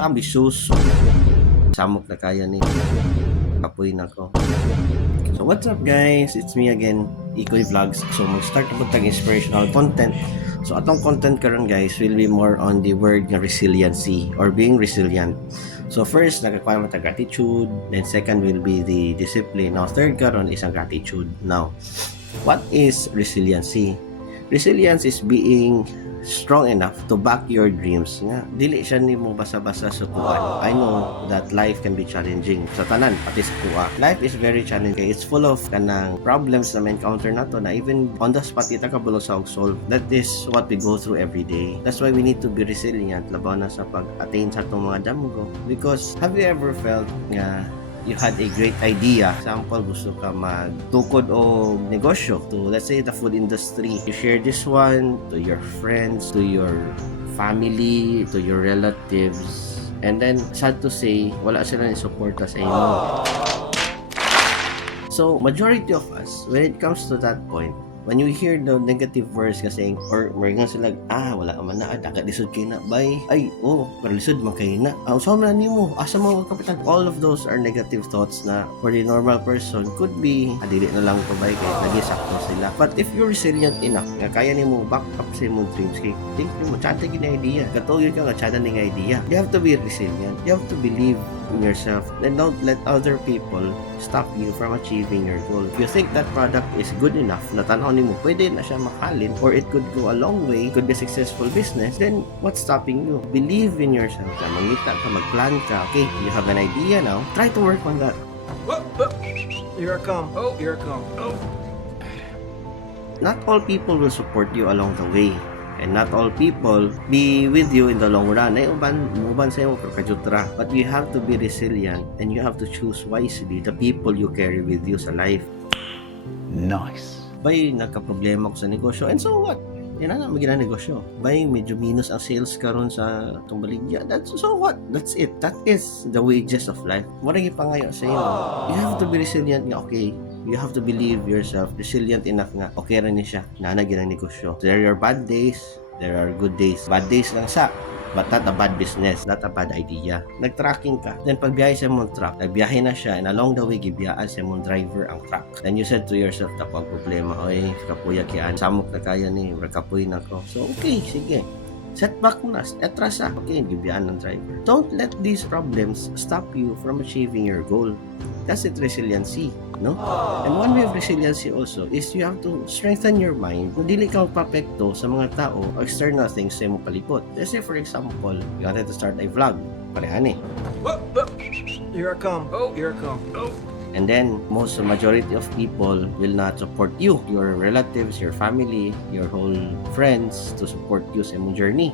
Ambisyoso. Samok na kaya ni kapoy na ko. So what's up guys? It's me again, Ikoy Vlogs. So mag-start na po tag inspirational content. So atong content karon guys will be more on the word nga resiliency or being resilient. So first, nagkakuha mo ta gratitude. Then second will be the discipline. Now third karon is ang gratitude. Now, what is resiliency? Resilience is being strong enough to back your dreams nga dili siya nimo basa-basa sa tuwan. I know that life can be challenging sa tanan pati sa tuwa. Life is very challenging. It's full of kanang problems na ma-encounter nato na even on the spot ita ka bulo sa solve. That is what we go through every day. That's why we need to be resilient laban na sa pag-attain sa atong mga damgo. Because have you ever felt nga you had a great idea. Example, gusto ka magtukod o negosyo to, let's say, the food industry. You share this one to your friends, to your family, to your relatives. And then, sad to say, wala sila ni-suporta sa inyo. So, majority of us, when it comes to that point, when you hear the negative words kasi or nga sila wala man na dagat lisod kay na bay pero lisod man kay na usaw man nimo asa mo kapitan. All of those are negative thoughts na for the normal person could be dili na lang ko bay kay nagisakto sila. But if you're resilient enough nga kaya nimo back up sa imong dreams kay think nimo chanta gid na idea katuyo ka nga chanta ning idea. You have to be resilient. You have to believe in yourself and don't let other people stop you from achieving your goal. If you think that product is good enough na tanaw nimo pwede na siya mahalin or it could go a long way, could be a successful business, then what's stopping you? Believe in yourself. Mangita ka, magplan ka. Okay, you have an idea now. Try to work on that. Here I come. Here I come. Not all people will support you along the way. And not all people be with you in the long run. Ay uban sa iyo kajutra. But you have to be resilient and you have to choose wisely the people you carry with you sa life. Nice. Bay, nagka-problema ko sa negosyo. And so what? Yan na magiging negosyo. Bay, medyo minus ang sales karon sa itong baligya. So what? That's it. That is the wages of life. Marami pa ngayon sa iyo. You have to be resilient nga, okay. You have to believe yourself, resilient enough nga, okay rin niya siya, nanagin ang negosyo. There are bad days, there are good days. Bad days lang sa, but not a bad business, not a bad idea. Nag-tracking ka, then pagbiyahe sa mong truck, nagbiyahe na siya, and along the way, gibiyaan sa mong driver ang truck. Then you said to yourself, tapang problema, oy, kapuya kiyaan, samok na kaya ni, kapuy na ko. So, okay, sige. Setback mo na, etrasa. Okay, gibiyaan ng driver. Don't let these problems stop you from achieving your goal. That's it, resiliency, no? And one way of resiliency also is you have to strengthen your mind. Kung dili ka magpapekto sa mga tao o external things sa imong palibot. Let's say, for example, you wanted to start a vlog. Parehan eh. Here I come. Here I come. And then, majority of people will not support you, your relatives, your family, your whole friends to support you sa imong journey.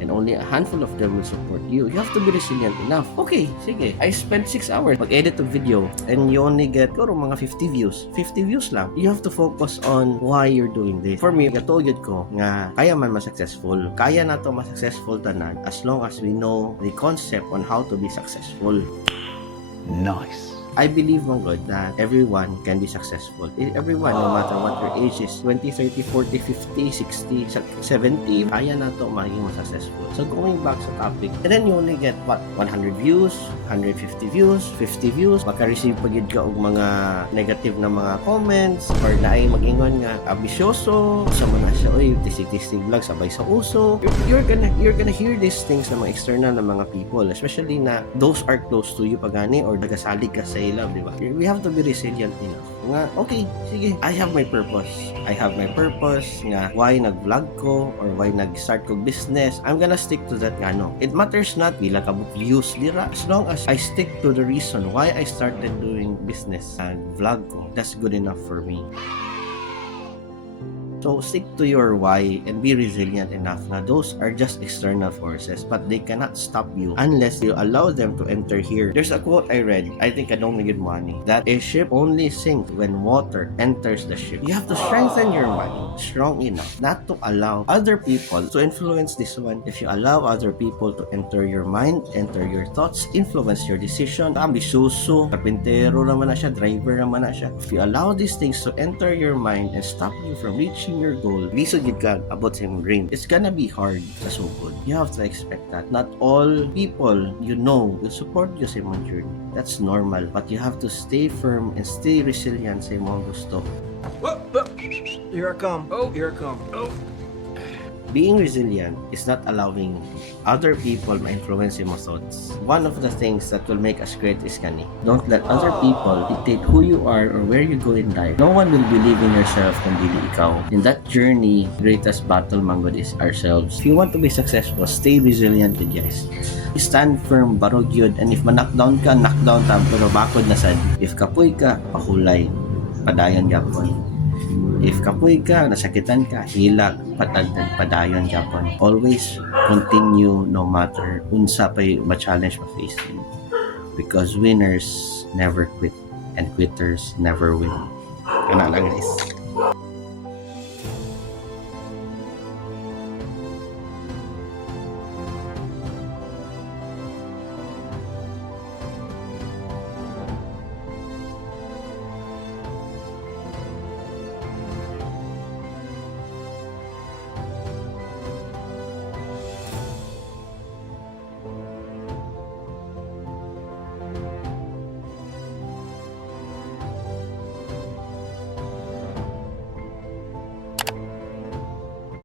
And only a handful of them will support you. You have to be resilient enough. Okay, sige. I spent 6 hours mag-edit ng video and you only get mga 50 views. 50 views lang. You have to focus on why you're doing this. For me, katuyod ko nga kaya man ma-successful. Kaya na to ma-successful tanan as long as we know the concept on how to be successful. Nice. I believe, my God, that everyone can be successful. Everyone, no matter what your age is, 20, 30, 40, 50, 60, 70, kaya na to maging successful. So, going back sa topic, and then you only get, 100 views, 150 views, 50 views, maka-receive pagid ka og mga negative na mga comments, or na ay mag-ingon nga, ambisyoso, sa mga siya, oy, tisig-tisig vlog, sabay sa uso. You're gonna hear these things na mga external na mga people, especially na those are close to you pagani, or nagasalig ka sa love, di ba? We have to be resilient enough. Nga, okay, sige, I have my purpose. I have my purpose nga why nag-vlog ko or why nag-start ko business. I'm gonna stick to that nga, no? It matters not pila ka views dira. As long as I stick to the reason why I started doing business and vlog ko, that's good enough for me. So, stick to your why and be resilient enough na those are just external forces but they cannot stop you unless you allow them to enter here. There's a quote I read, I think I don't need money, that a ship only sinks when water enters the ship. You have to strengthen your mind strong enough not to allow other people to influence this one. If you allow other people to enter your mind, enter your thoughts, influence your decision, ambisyoso, karpintero naman na siya, driver naman na siya. If you allow these things to enter your mind and stop you from reaching reaching your goal, lisod gid ka about sa imong dream, it's gonna be hard sa sugod. You have to expect that. Not all people you know will support you sa imong journey. That's normal. But you have to stay firm and stay resilient sa imong gusto. Whoa, whoa. Here I come. Here I come. Being resilient is not allowing other people ma-influence your thoughts. One of the things that will make us great is kani. Don't let other people dictate who you are or where you go in life. No one will believe in yourself kung dili ikaw. In that journey, greatest battle manggod is ourselves. If you want to be successful, stay resilient with guys. Stand firm, barog yun. And if ma-knockdown ka, knockdown ta, pero bakod na sad. If kapoy ka, pahulay, padayon yapon. If kapoy ka, nasakitan ka, hilag, patagdan, padayon Japon. Always continue no matter unsa pay ma-challenge ma-face you. Because winners never quit and quitters never win. Ano lang guys.